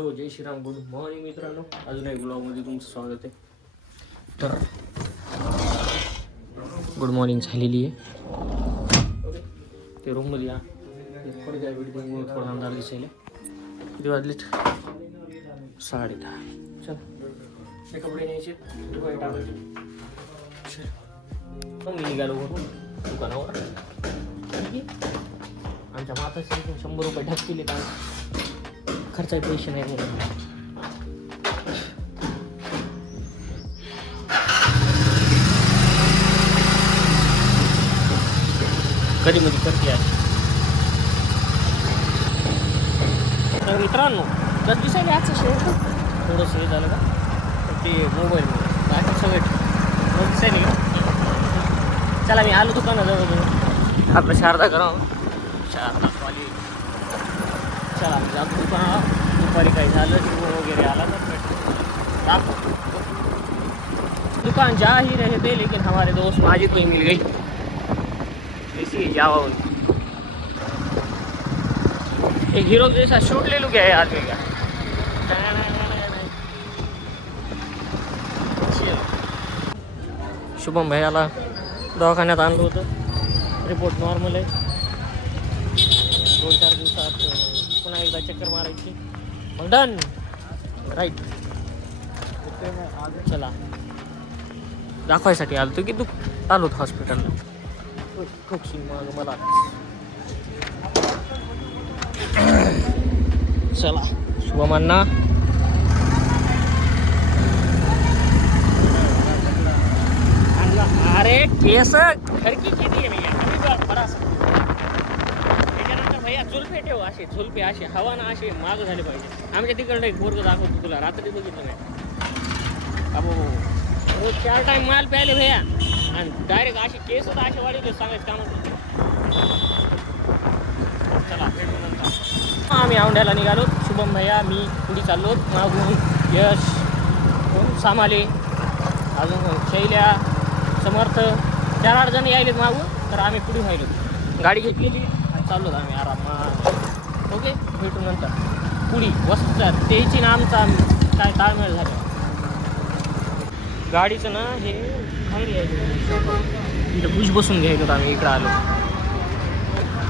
हो, जय Shriram. Good morning मित्रांनो, अजून एक ब्लॉगमध्ये तुमचं स्वागत आहे. तर गुड मॉर्निंग झालेली आहे. ओके, ते रूममध्ये या थोडी डायबिटीजमुळे थोडा अंधार दिसायला. किती वाजलेत? 10:30. चल ते कपडे न्यायचे, दुकान टाकायचे. मी निघालो घरून दुकानावर. आमच्या माताचे 100 रुपये ढकले काय खर्चाचे पैसे नाही म्हणून. कधी मध्ये करते आहे. तर मित्रांनो, कसं दिसायला आजचं शेअर थोडंसं हे झालं का ते मोबाईलमध्ये बाकी सगळं दिसायला का. चला मी आलो दुकानाजवळ. आपलं शारदा करावं, शारदावाली. चला म्हणजे आपलं दुकान दुपारी काही झालं किंवा वगैरे आला तर आपको दुकान जा ही रहे थे, लेकिन हमारे दोस्त माजिद को मिल गई. ऐसी जावा एक हीरो जैसा शूट ले लूँ क्या है आदमी का. शुभम भैयाला दवाखान्यात आणलं होतं. रिपोर्ट नॉर्मल आहे. 2-4 दिवसात पुन्हा एकदा चक्कर मारायची. मग डन. राईट. चला दाखवायसाठी आलो होतो की तू आलो होतो हॉस्पिटलला. मग मला चला शुभमांना अरे केस खडकी किती आहे भैया बरा. त्याच्यानंतर भैया झुलपे ठेव, असे झुलपे असे हवा ना असे माग झाले पाहिजे. आमच्या तिकडं एक पोरगं दाखवतो तुला, रात्री बघितलं नाही. अबो 4 टाइम माल प्यायले भैया आणि डायरेक्ट असे केस होता असे वाढले सांगायचं काम होतं. चला भेटू नंतर. आम्ही औंढ्याला निघालो. शुभम भैया मी पुढे चाललो. मागून यश, सामाले, अजून शैल्या, समर्थ 4-8 जण यायलेत मागून. तर आम्ही पुढे व्हायलो. गाडी घेतलेली आणि चाललो आम्ही आरामात. ओके भेटू नंतर. पुढी वस्तीचा त्याची ना आमचा काय ताळमेळ झाला. गाडीचं ना हे बाहेर यायचं इथं बुश बसून घ्यायलो आम्ही. इकडं आलो.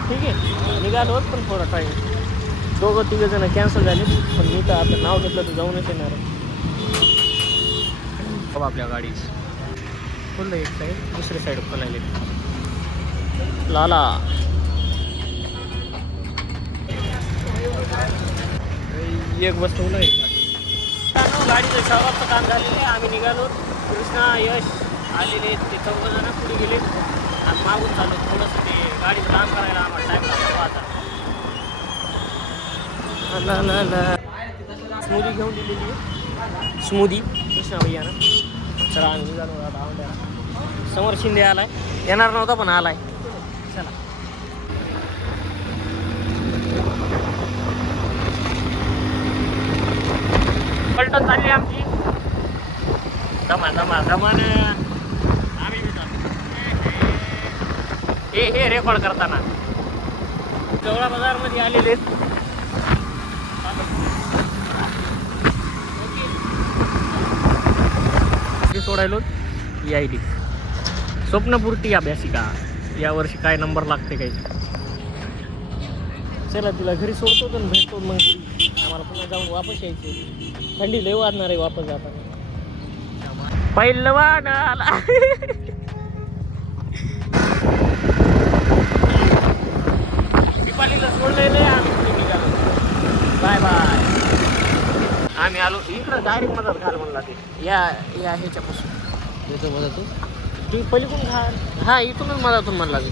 ठीक आहे निघालो पण थोडा टाईम 2-3 जण कॅन्सल झाले. पण मी तर आता नाव घेतलं तर जाऊनच येणार. आपल्या गाडीच खोललं एक साईड, दुसरी साईड खोलायले. लाला एक बस ठेवलं एक गाडीचं शॉपचं काम झालेलं आहे. आम्ही निघालो. कृष्णा, यश आलेले. ते 4 जण पुढे गेले आणि मागून चाललो. थोडंसं ते गाडीचं काम करायला आम्हाला टाईम लागतो. आता स्मूदी घेऊन दिलेली आहे. स्मूदी कृष्णा भैयानं. चला आम्ही निघालो आता औंढ्याला. समोर शिंदे आलाय. येणार नव्हता पण आलाय. चला पलटण चालली आमची. दमान आम्ही हे रेकॉर्ड करताना जवळा बाजारमध्ये आलेले सोडायलो. EID स्वप्नपूर्ती अभ्यासिका. यावर्षी काय नंबर लागते काही. चला तिला घरी सोडतो पण भेटतो मग. आम्हाला पुन्हा जाऊन वापस यायचे. थंडी लय वाजणार आहे वापस जाताना. पहिलवान आला. दीपालीला सोडलेलं आहे. आम्ही पुढे निघालो. Bye bye. आम्ही आलो इकडं. डायरेक्ट मदत घाल म्हणला ते या ह्याच्यापासून येतो मदतून. तुम्ही पलीकडून घाल. हा इथूनच मदतून म्हणला ते.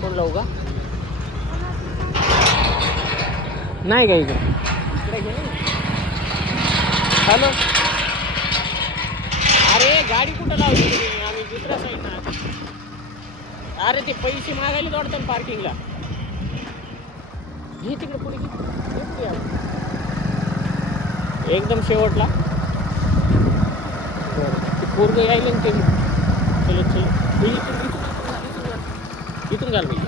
फोन लावू का नाही का इकडे घे. हॅलो अरे गाडी कुठं लावली आम्ही दुसऱ्या साईडला. अरे ते पैसे मागायला वाटतं पार्किंगला. घे तिकडे पुढे घे. एकदम शेवटला ते पोरग यायला ते. चलो इथून घाल भाई.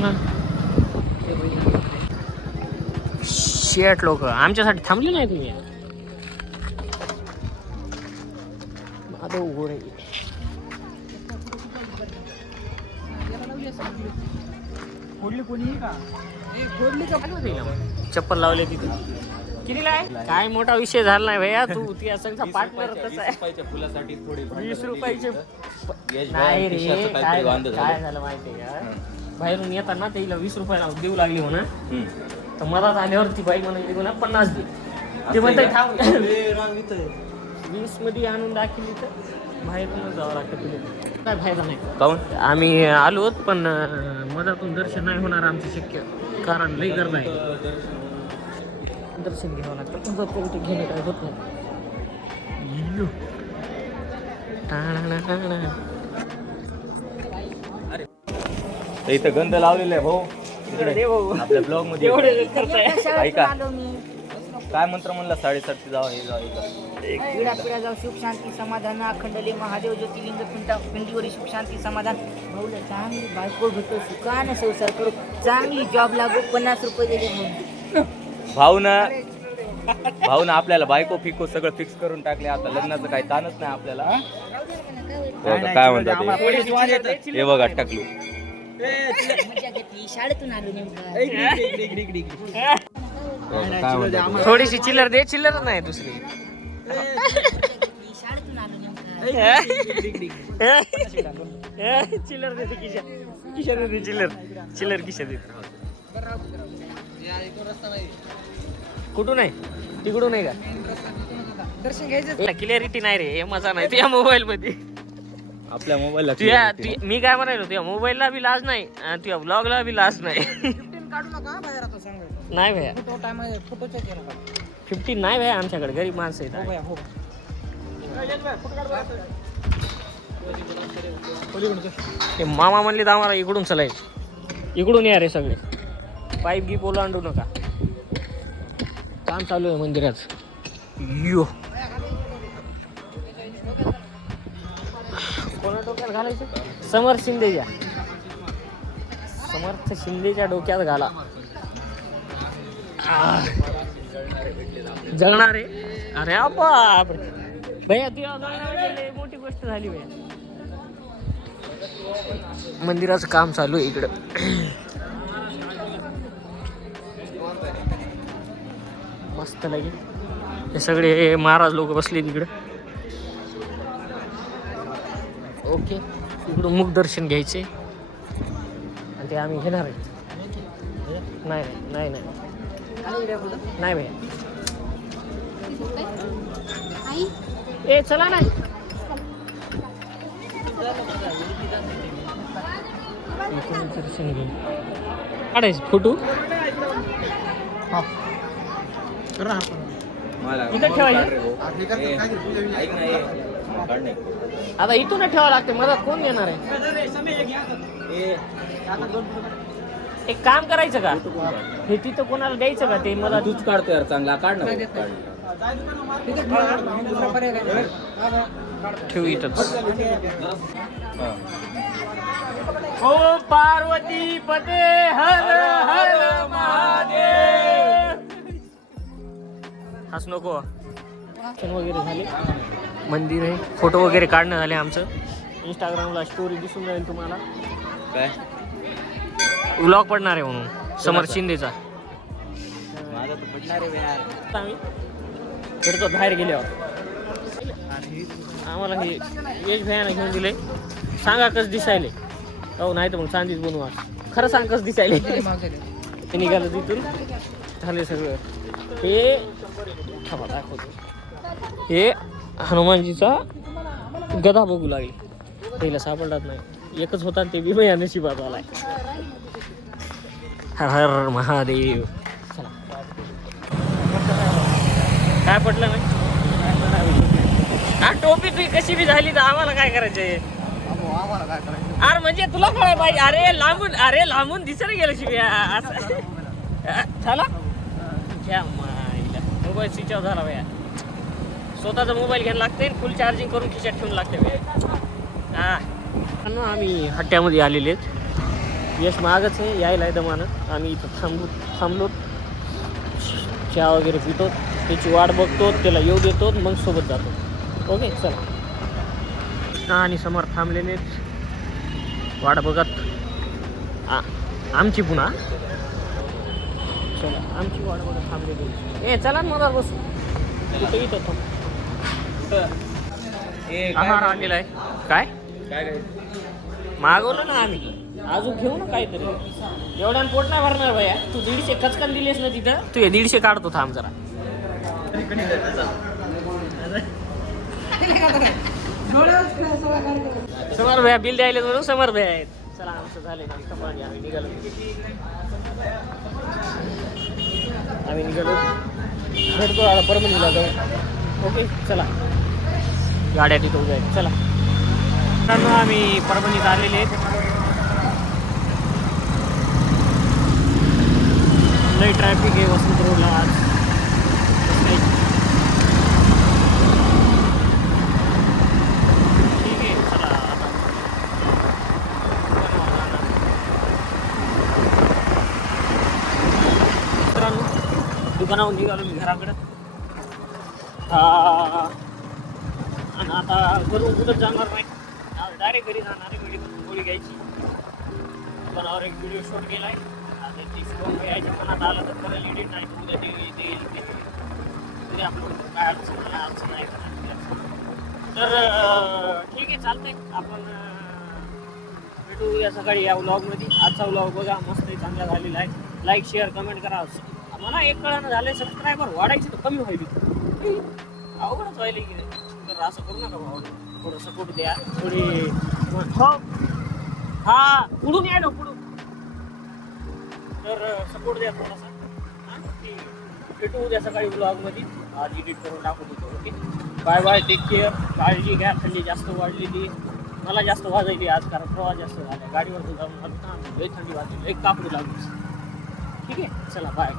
ना शेट लोक आमच्यासाठी थांबले नाही तुम्ही आता उघड चप्पल लावले तिथे कितीला आहे काय मोठा विषय झाला नाही भैया तू ती असंचा पार्टनर कसा आहे फुलासाठी थोडी 20 रुपयाचे नाही रे काय झालं माहितीये का बाहेरून येताना तिला 20 रुपयाला देऊ लागली म्हणा तर मधात आल्यावर ती बाई म्हणाली म्हणा 50 दे ते म्हणते ठाव 20 मध्ये आणून दाखवली तर बाहेरून जावं लागतं तुला काय फायदा नाही काऊन आम्ही आलो पण मधातून दर्शन नाही होणार आमचं शक्य कारण लई गर्द आहे दर्शन घ्यावं लागतं पण जर कोणते घेणं काय होत नाही इथं गंध लावलेलं आहे भाऊ आपल्या ब्लॉग मध्ये ऐका काय मंत्र म्हणला 7:30 जावं हे जावं पिढ्या पिढ्या जाऊ सुख शांती समाधान अखंडले महादेव ज्योतिलिंग पिंडीवरी सुख शांती समाधान भाऊला चांगली बायको भेटो सुखाने संसार करू चांगली जॉब लागू 50 रुपये दिले भाऊन आपल्याला बायको फिको सगळं फिक्स करून टाकले आता लग्नाचं काही ताणच नाही आपल्याला काय म्हणतात हे बघा टाकलो मजा घेतली शाळेतून आलो नेमका थोडीशी चिल्लर दे चिल्लर नाही दुसरी शाळेतून आलो चिल्लर देते किशा देते चिल्लर किशा देते कुठून आहे तिकडून आहे का दर्शन घ्यायचं क्लिअरिटी नाही रे हे मजा नाही तुझ्या मोबाईल मध्ये आपल्या मोबाईलला मी काय म्हणायलो तुझ्या मोबाईलला बी लाज नाही आणि तुझ्या ब्लॉगला बी लाज नाही काढू नका बाहेर आता सांग नाही भैया फोटो टाइम फोटोच्या केला 15 नाही भैया आमच्याकडे गरीब माणसं आहेत हो ते मामा म्हणले तर आम्हाला इकडून चलायचं इकडून या रे सगळे पाईप गी ओलांडू नका काम चालू आहे मंदिरात यो कोणा डोक्यात घालायचं समर्थ शिंदेच्या डोक्यात घाला जगणार आहे अरे बाप भैया ती मोठी गोष्ट झाली भैया मंदिराचं काम चालू आहे इकडं मस्त लागेल हे सगळे महाराज लोक बसले तिकडं ओके इकडून मुख दर्शन घ्यायचे आणि ते आम्ही घेणार आहे नाही नाही नाही नाही भैया ए चला ना दर्शन घे काढायचं फोटो इथं ठेवायचं आता इथून ठेवावं लागते मदत कोण देणार आहे एक काम करायचं का हे तिथं कोणाला द्यायचं का ते मला तूच काढतो यार चांगला काढ ना ठेवू इथंच ओ पार्वती पते हर हर महादेव हस नको वगैरे झाले मंदिर आहे फोटो वगैरे काढणं झाले आमचं इंस्टाग्रामला स्टोरी दिसून जाईल तुम्हाला काय व्लॉग पडणार आहे म्हणून समर्थ शिंदेचा माझा तर पडणार आहे आम्ही फिरतो बाहेर गेल्यावर आम्हाला हे वेज भयानं घेऊन दिले सांगा कसं दिसायले हो नाही तर मग चांदीच बनवा खरं सांग कसं दिसायले ते निघालं तिथून झाले सगळं हे थांबा दाखवतो हे हनुमानजीचा गदा बघू लागले पहिला सापडलाच नाही एकच होता ते बी भया नशिबात आलाय हर हर महादेव चला काय पटलं नाही हा टोपी तुझी कशी बी झाली तर आम्हाला काय करायचंय अरे म्हणजे तुला कळाय पाहिजे अरे लांबून दिसत गेलं शिव्या असं झाला घ्या मोबाईल स्विच ऑफ झाला भैया स्वतःचा मोबाईल घ्यायला लागते फुल चार्जिंग करून खिशात ठेवून लागते भैया हा आम्ही हट्ट्यामध्ये आलेले आहेत यश मागच आहे, यायला आहे दमानं. आम्ही इथं थांबलो चहा वगैरे पितो, त्याची वाट बघतो, त्याला येऊ देतो, मग सोबत जातो. ओके चला. आणि समोर थांबलेलेच वाट बघत आमची पुन्हा चला आमची वाट बघत थांबलेली. चला ना मला बसू कुठे इथं थांब. आहार आणलेला आहे. काय मागवलं ना आम्ही, अजून घेऊ ना काहीतरी. एवढ्या पोट नाही भरणार भैया. तू 150 कचकन दिलीस ना तिथं, तू 150 काढतो थांब जरा. समर भैया बिल द्यायला म्हणून समर भैया आहेत. चला आमचं झालंय ना, आम्ही निघालो. भेटतो आता परभणीला जाऊ. ओके चला, गाड्या तिथं उभ्या आहेत. चला मित्रांनो, आम्ही परभणीत आलेले आहेत. लई ट्रॅफिक आहे वसंत रोडला आज. ठीक आहे चला आता मित्रांनो, दुकानावर निघालो मी घराकडं. आणि आता घरून कुठंच जाणार नाही, डायरेक्ट घरी जाणार आहे. गोळी घ्यायची. दुकानावर एक व्हिडिओ शूट केला आहे. आता ती फोन घ्यायची मनात आलं तर त्याला एडिट नाही, उद्या ते आपलं काय अडचण नाही. तर ठीक आहे चालतंय. आपण भेटू या सकाळी या व्लॉगमध्ये. आजचा व्लॉग बघा, मस्त आहे, चांगला झालेला आहे. लाईक शेअर कमेंट करा. मला एक कळणं झालं, सबस्क्रायबर वाढायची तर कमी व्हायली. अवघडच व्हायला की. तर असं करू नका भाऊ, थोडं सपोर्ट द्या. थोडी हा पुढून यायला पुढून, तर सपोर्ट द्या थोडासा. भेटू उद्या सकाळी ब्लॉगमध्ये. आज एडिट करून टाकू देतो. Okay bye bye, take care. काळजी घ्या. थंडी जास्त वाढलेली, मला जास्त वाजायली आज, कारण प्रवास जास्त झाला. गाडीवर जाऊन लई थंडी वाजली, एक कापडू लागली. ठीक आहे चला बाय.